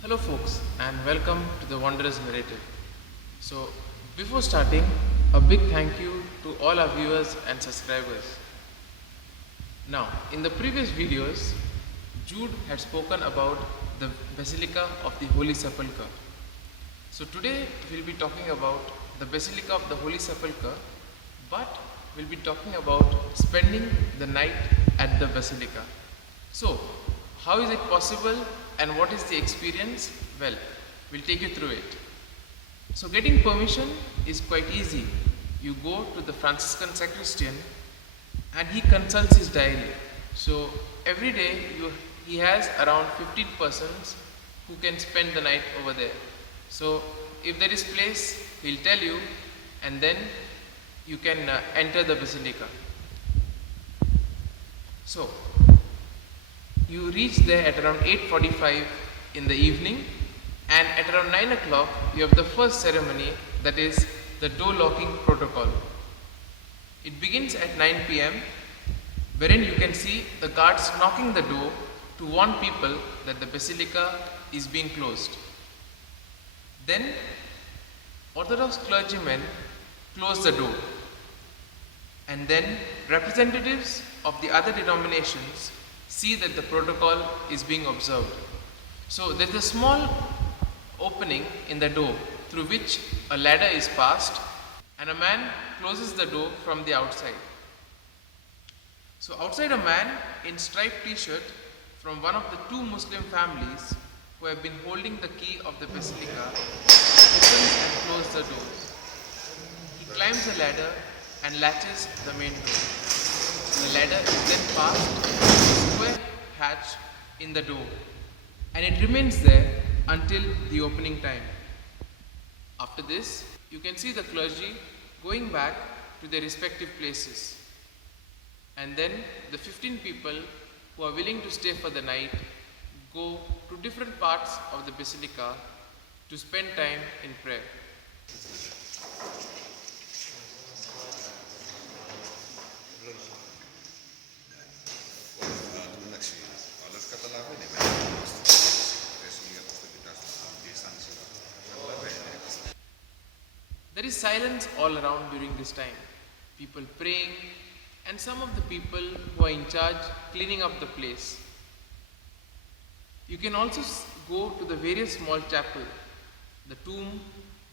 Hello, folks, and welcome to the Wondrous Narrative. So, before starting, a big thank you to all our viewers and subscribers. Now, in the previous videos, Jude had spoken about the Basilica of the Holy Sepulcher. So, today we'll be talking about the Basilica of the Holy Sepulcher, but we'll be talking about spending the night at the Basilica. So, how is it possible and what is the experience? Well, we'll take you through it. So, getting permission is quite easy. You go to the Franciscan sacristan and he consults his diary. So, every day he has around 15 persons who can spend the night over there. So, if there is place, he'll tell you, and then you can enter the basilica. So, you reach there at around 8:45 in the evening, and at around 9 o'clock you have the first ceremony, that is the door locking protocol. It begins at 9 p.m. wherein you can see the guards knocking the door to warn people that the basilica is being closed. Then Orthodox clergymen close the door, and then representatives of the other denominations see that the protocol is being observed. So there's a small opening in the door through which a ladder is passed, and a man closes the door from the outside. So outside, a man in striped t-shirt from one of the two Muslim families who have been holding the key of the basilica opens and closes the doors. He climbs the ladder and latches the main door. The ladder is then passed through a square hatch in the door, and it remains there until the opening time. After this, you can see the clergy going back to their respective places, and then the 15 people who are willing to stay for the night go to different parts of the basilica to spend time in prayer. There is silence all around during this time. People praying, and some of the people who are in charge cleaning up the place. You can also go to the various small chapel, the tomb,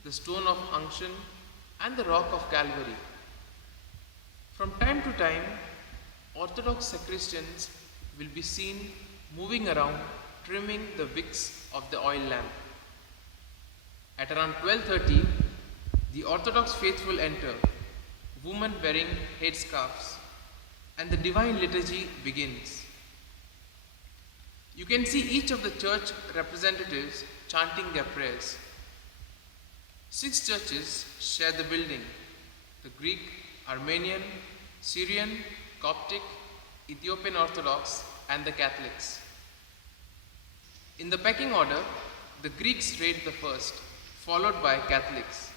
the stone of unction, and the rock of Calvary. From time to time, Orthodox sacristans will be seen moving around, trimming the wicks of the oil lamp. At around 12:30, the Orthodox faithful enter, women wearing headscarves, and the divine liturgy begins. You can see each of the church representatives chanting their prayers. 6 churches share the building: the Greek, Armenian, Syrian, Coptic, Ethiopian Orthodox, and the Catholics. In the pecking order, the Greeks rate the first, followed by Catholics.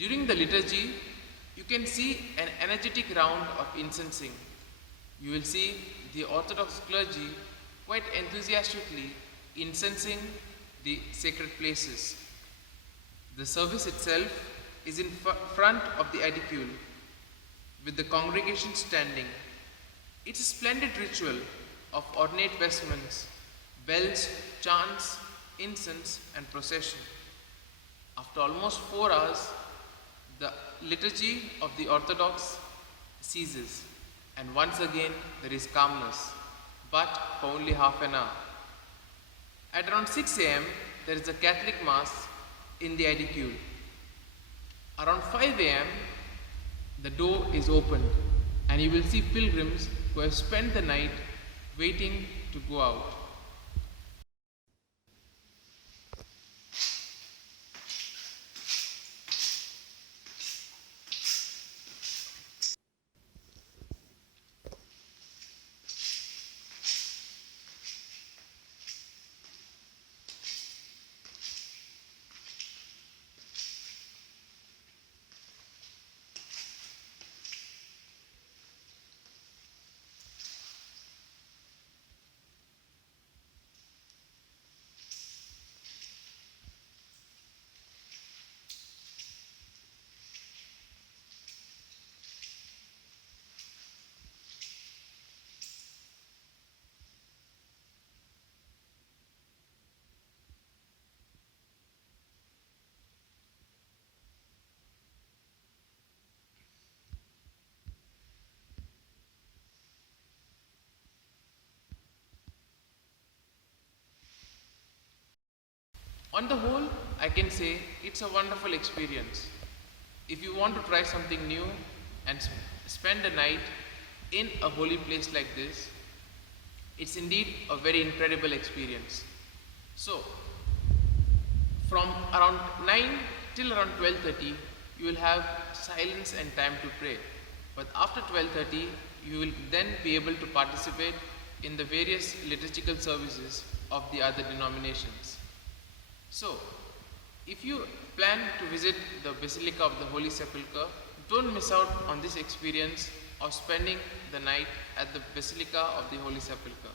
During the liturgy, you can see an energetic round of incensing. You will see the Orthodox clergy quite enthusiastically incensing the sacred places. The service itself is in front of the aedicule with the congregation standing. It's a splendid ritual of ornate vestments, bells, chants, incense, and procession. After almost 4 hours, the liturgy of the Orthodox ceases, and once again there is calmness, but for only half an hour. At around 6 am, there is a Catholic Mass in the aedicule. Around 5 am, the door is opened, and you will see pilgrims who have spent the night waiting to go out. On the whole, I can say it's a wonderful experience. If you want to try something new and spend a night in a holy place like this, it's indeed a very incredible experience. So, from around 9 till around 12:30, you will have silence and time to pray. But after 12:30, you will then be able to participate in the various liturgical services of the other denominations. So, if you plan to visit the Basilica of the Holy Sepulcher, don't miss out on this experience of spending the night at the Basilica of the Holy Sepulcher.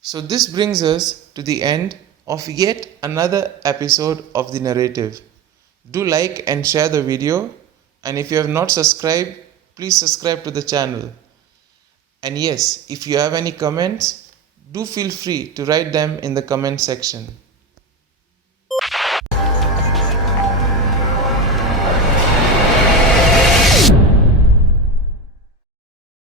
So, this brings us to the end of yet another episode of the narrative. Do like and share the video, and if you have not subscribed, please subscribe to the channel. And yes, if you have any comments, do feel free to write them in the comment section.